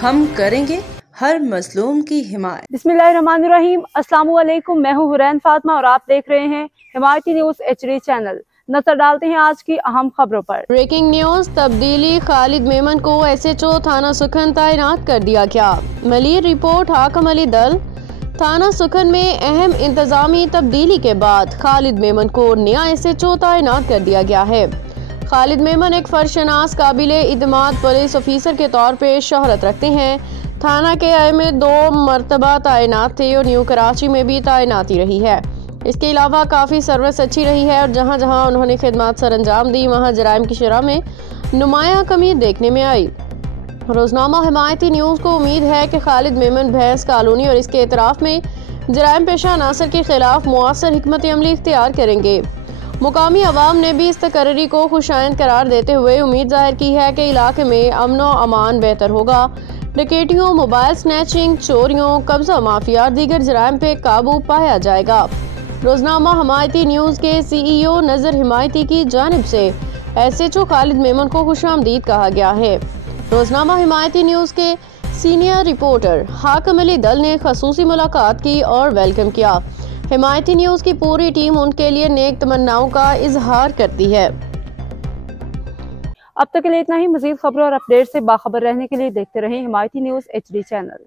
हम करेंगे हर मजलूम की हिमायत। बिस्मिल्लाहिर्रहमानिर्रहीम। अस्सलाम वालेकुम। मैं हूँ हुरैन फातिमा और आप देख रहे हैं हिमायती न्यूज HD चैनल। नजर डालते हैं आज की अहम खबरों पर। ब्रेकिंग न्यूज, तब्दीली, खालिद मेमन को SHO थाना सुखन तैनात कर दिया गया। मलिर रिपोर्ट, हाकम अली दल। थाना सुखन में अहम इंतजामी तब्दीली के बाद खालिद मेमन को नया SHO तैनात कर दिया गया है। खालिद मेमन एक फर्शनास, काबिल इत्मीनान पुलिस ऑफिसर के तौर पर शोहरत रखते हैं। थाना के आई में 2 मरतबा तैनात थे और न्यू कराची में भी तैनाती रही है। इसके अलावा काफ़ी सर्विस अच्छी रही है और जहां जहां उन्होंने खिदमत सर अंजाम दी वहां जराइम की शरह में नुमाया कमी देखने में आई। रोजनामा हिमायती न्यूज़ को उम्मीद है कि खालिद मेमन भैंस कॉलोनी और इसके इतराफ में जराइम पेशा अनासर के खिलाफ मुआसर हिकमत अमली इख्तियार करेंगे। मुकामी अवाम ने भी इस तकर्री को खुशाइंद करार देते हुए उम्मीद जाहिर की है कि इलाके में अमन व अमान बेहतर होगा। डकैतियों, मोबाइल स्नैचिंग, चोरियों, कब्जा माफिया और दीगर जराइम पे काबू पाया जाएगा। रोजनामा हिमायती न्यूज़ के CEO नजर हिमायती की जानिब से SHO खालिद मेमन को खुशामदीद कहा गया है। रोजनामा हिमायती न्यूज़ के सीनियर रिपोर्टर हाकम अली दल ने खसूसी मुलाकात की और वेलकम किया। हिमायती न्यूज़ की पूरी टीम उनके लिए नेक तमन्नाओं का इजहार करती है। अब तक के लिए इतना ही। मजीद खबरों और अपडेट से बाखबर रहने के लिए देखते रहें हिमायती न्यूज HD चैनल।